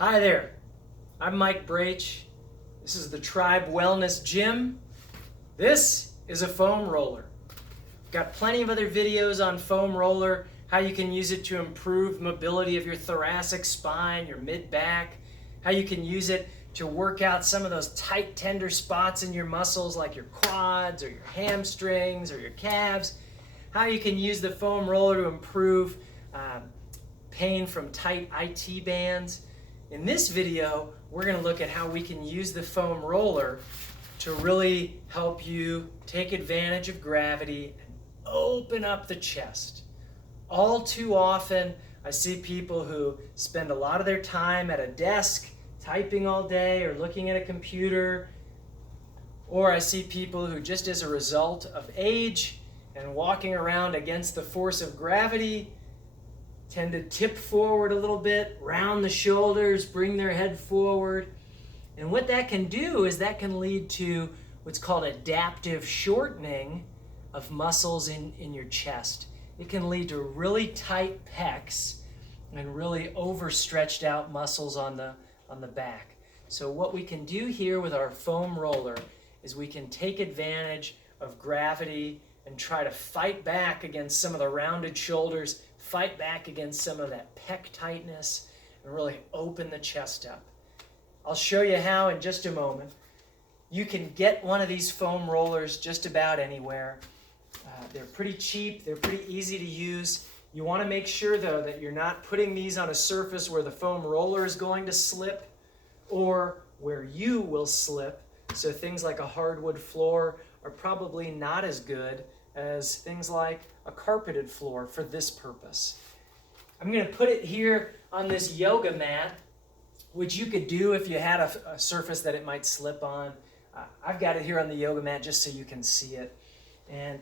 Hi there, I'm Mike Brach. This is the Tribe Wellness Gym. This is a foam roller. Got plenty of other videos on foam roller, how you can use it to improve mobility of your thoracic spine, your mid-back, how you can use it to work out some of those tight, tender spots in your muscles like your quads or your hamstrings or your calves, how you can use the foam roller to improve pain from tight IT bands. In this video, we're going to look at how we can use the foam roller to really help you take advantage of gravity and open up the chest. All too often, I see people who spend a lot of their time at a desk, typing all day or looking at a computer, or I see people who just as a result of age and walking around against the force of gravity tend to tip forward a little bit, round the shoulders, bring their head forward. And what that can do is that can lead to what's called adaptive shortening of muscles in your chest. It can lead to really tight pecs and really overstretched out muscles on the back. So what we can do here with our foam roller is we can take advantage of gravity and try to fight back against some of the rounded shoulders, fight back against some of that pec tightness, and really open the chest up. I'll show you how in just a moment. You can get one of these foam rollers just about anywhere. They're pretty cheap, they're pretty easy to use. You want to make sure though that you're not putting these on a surface where the foam roller is going to slip or where you will slip. So things like a hardwood floor are probably not as good as things like a carpeted floor for this purpose. I'm going to put it here on this yoga mat, which you could do if you had a surface that it might slip on. I've got it here on the yoga mat just so you can see it. And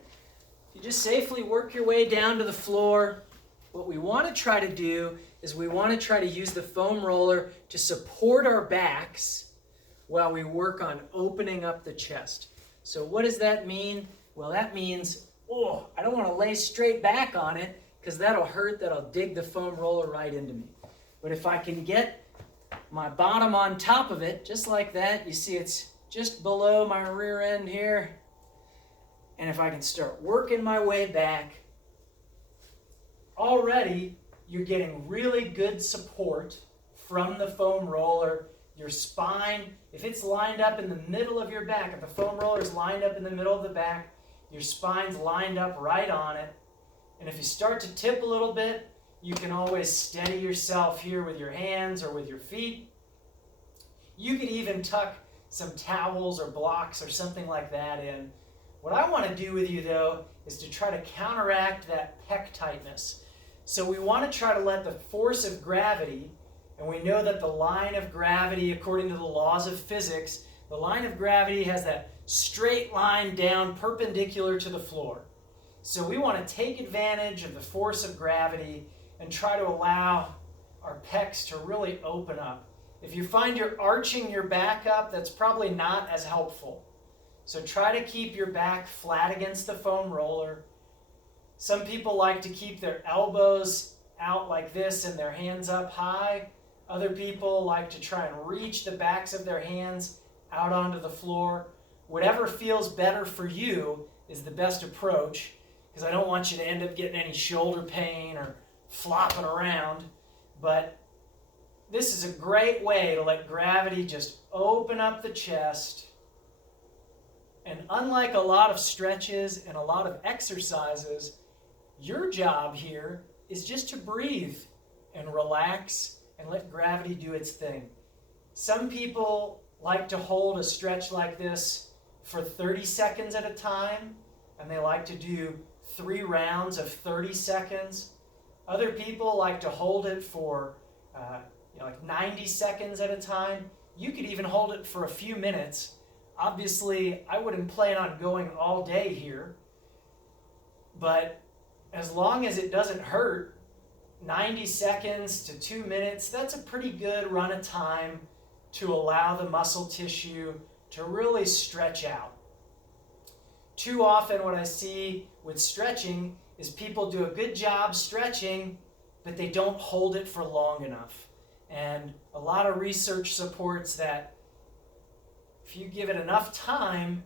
you just safely work your way down to the floor. What we want to try to do is we want to try to use the foam roller to support our backs while we work on opening up the chest. So what does that mean? Well, that means, I don't want to lay straight back on it because that'll hurt, that'll dig the foam roller right into me. But if I can get my bottom on top of it, just like that, you see it's just below my rear end here. And if I can start working my way back, already you're getting really good support from the foam roller. Your spine, if it's lined up in the middle of your back, if the foam roller is lined up in the middle of the back, your spine's lined up right on it. And if you start to tip a little bit, you can always steady yourself here with your hands or with your feet. You could even tuck some towels or blocks or something like that in. What I want to do with you, though, is to try to counteract that pec tightness. So we want to try to let the force of gravity, and we know that the line of gravity, according to the laws of physics, the line of gravity has that straight line down perpendicular to the floor. So we want to take advantage of the force of gravity and try to allow our pecs to really open up. If you find you're arching your back up, that's probably not as helpful. So try to keep your back flat against the foam roller. Some people like to keep their elbows out like this and their hands up high. Other people like to try and reach the backs of their hands out onto the floor. Whatever feels better for you is the best approach, because I don't want you to end up getting any shoulder pain or flopping around. But this is a great way to let gravity just open up the chest. And unlike a lot of stretches and a lot of exercises, your job here is just to breathe and relax and let gravity do its thing. Some people like to hold a stretch like this for 30 seconds at a time, and they like to do 3 rounds of 30 seconds. Other people like to hold it for like 90 seconds at a time. You could even hold it for a few minutes. Obviously, I wouldn't plan on going all day here, but as long as it doesn't hurt, 90 seconds to 2 minutes, that's a pretty good run of time to allow the muscle tissue to really stretch out. Too often what I see with stretching is people do a good job stretching, but they don't hold it for long enough. And a lot of research supports that if you give it enough time,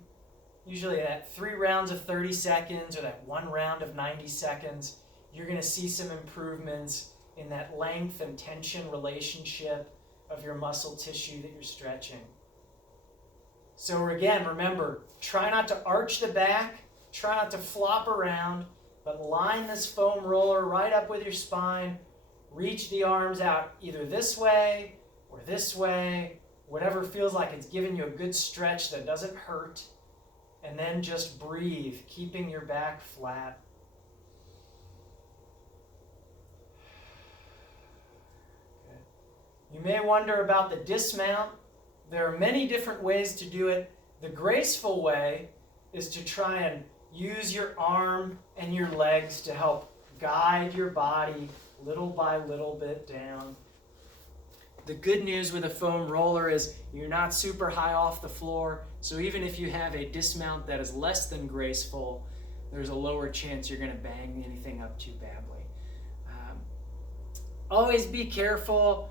usually that 3 rounds of 30 seconds or that 1 round of 90 seconds, you're going to see some improvements in that length and tension relationship of your muscle tissue that you're stretching. So again, remember, try not to arch the back, try not to flop around, but line this foam roller right up with your spine. Reach the arms out either this way or this way, whatever feels like it's giving you a good stretch that doesn't hurt. And then just breathe, keeping your back flat. Okay. You may wonder about the dismount. There are many different ways to do it. The graceful way is to try and use your arm and your legs to help guide your body little by little bit down. The good news with a foam roller is you're not super high off the floor, so even if you have a dismount that is less than graceful, there's a lower chance you're going to bang anything up too badly. Always be careful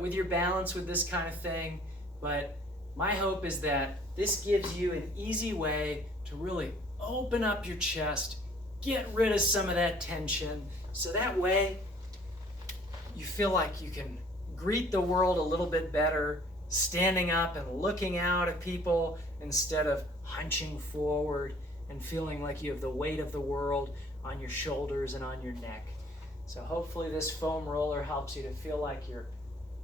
with your balance with this kind of thing, but my hope is that this gives you an easy way to really open up your chest, get rid of some of that tension, so that way you feel like you can greet the world a little bit better, standing up and looking out at people instead of hunching forward and feeling like you have the weight of the world on your shoulders and on your neck. So hopefully this foam roller helps you to feel like you're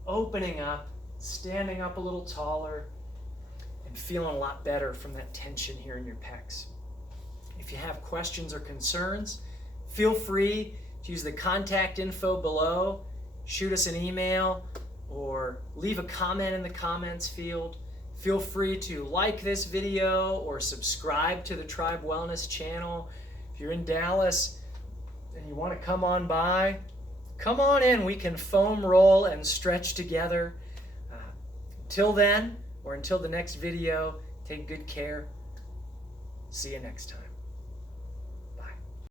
opening up, standing up a little taller, and feeling a lot better from that tension here in your pecs. If you have questions or concerns, feel free to use the contact info below, shoot us an email, or leave a comment in the comments field. Feel free to like this video or subscribe to the Tribe Wellness channel. If you're in Dallas and you want to come on by, come on in. We can foam roll and stretch together. Until then, or until the next video, take good care. See you next time.